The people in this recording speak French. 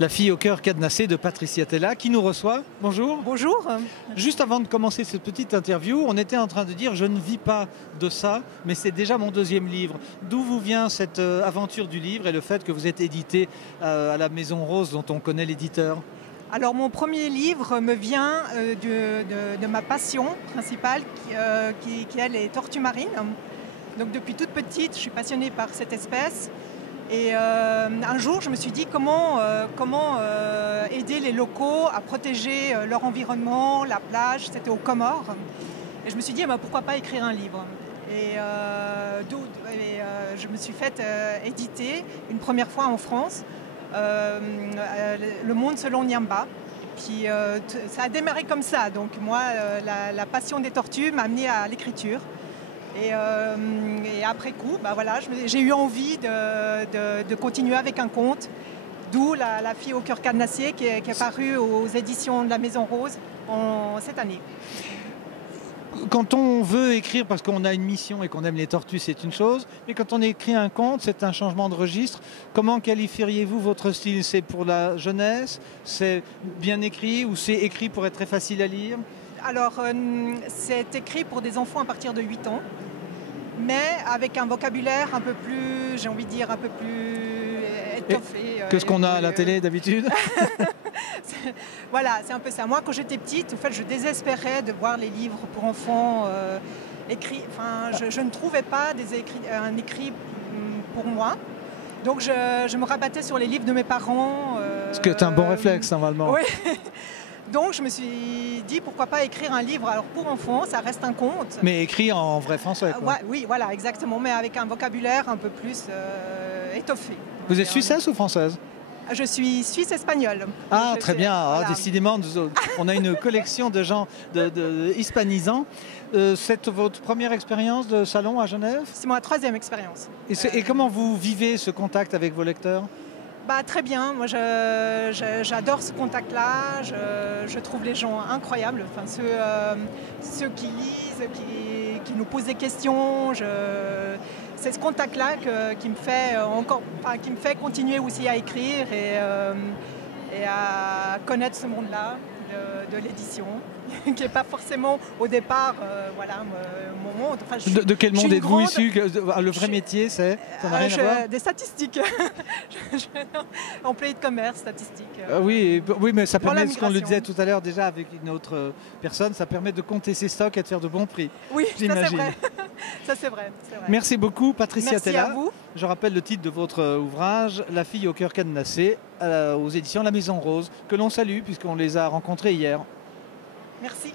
La fille au cœur cadenassé de Patricia Tella qui nous reçoit. Bonjour. Bonjour. Juste avant de commencer cette petite interview, on était en train de dire je ne vis pas de ça, mais c'est déjà mon deuxième livre. D'où vous vient cette aventure du livre et le fait que vous êtes édité à la Maison Rose dont on connaît l'éditeur? Alors mon premier livre me vient de ma passion principale qui est les tortues marines. Donc depuis toute petite, je suis passionnée par cette espèce. Et un jour, je me suis dit comment aider les locaux à protéger leur environnement, la plage, c'était aux Comores. Et je me suis dit, pourquoi pas écrire un livre. Et je me suis faite éditer une première fois en France, Le Monde selon Niamba. Puis ça a démarré comme ça. Donc moi, la passion des tortues m'a amenée à l'écriture. Et après coup, voilà, j'ai eu envie de continuer avec un conte, d'où la fille au cœur cadenassé qui est parue aux éditions de la Maison Rose cette année. Quand on veut écrire parce qu'on a une mission et qu'on aime les tortues, c'est une chose, mais quand on écrit un conte, c'est un changement de registre. Comment qualifieriez-vous votre style? C'est pour la jeunesse? C'est bien écrit ou c'est écrit pour être très facile à lire? Alors, c'est écrit pour des enfants à partir de 8 ans, mais avec un vocabulaire un peu plus, j'ai envie de dire, un peu plus étoffé. Que ce qu'on a à la télé d'habitude? Voilà, c'est un peu ça. Moi, quand j'étais petite, en fait, je désespérais de voir les livres pour enfants écrits. Enfin, je ne trouvais pas un écrit pour moi. Donc, je me rabattais sur les livres de mes parents. Ce qui est un bon réflexe, normalement. Oui. Donc je me suis dit pourquoi pas écrire un livre. Alors pour enfants, ça reste un conte. Mais écrit en vrai français, quoi. Oui, voilà, exactement, mais avec un vocabulaire un peu plus étoffé. Vous êtes suissesse ou française? Je suis suisse-espagnole. Ah, très bien. Voilà. Décidément, on a une collection de gens hispanisants. C'est votre première expérience de salon à Genève? C'est ma troisième expérience. Et comment vous vivez ce contact avec vos lecteurs? Très bien, moi j'adore ce contact-là, je trouve les gens incroyables, enfin, ceux qui lisent, qui nous posent des questions, c'est ce contact-là qui me fait continuer aussi à écrire et à connaître ce monde-là de l'édition, qui n'est pas forcément au départ mon monde. Enfin, de quel monde êtes-vous issu? Le vrai métier, c'est? Ça n'a rien à voir? Des statistiques. Employé de commerce, statistique. Oui, mais ça permet, ce qu'on le disait tout à l'heure déjà avec une autre personne, ça permet de compter ses stocks et de faire de bons prix. Oui, j'imagine. Ça c'est vrai. Merci beaucoup, Patricia Tella. Merci à vous. Je rappelle le titre de votre ouvrage, La fille au cœur cadenassé, aux éditions La Maison Rose, que l'on salue puisqu'on les a rencontrés hier. Merci.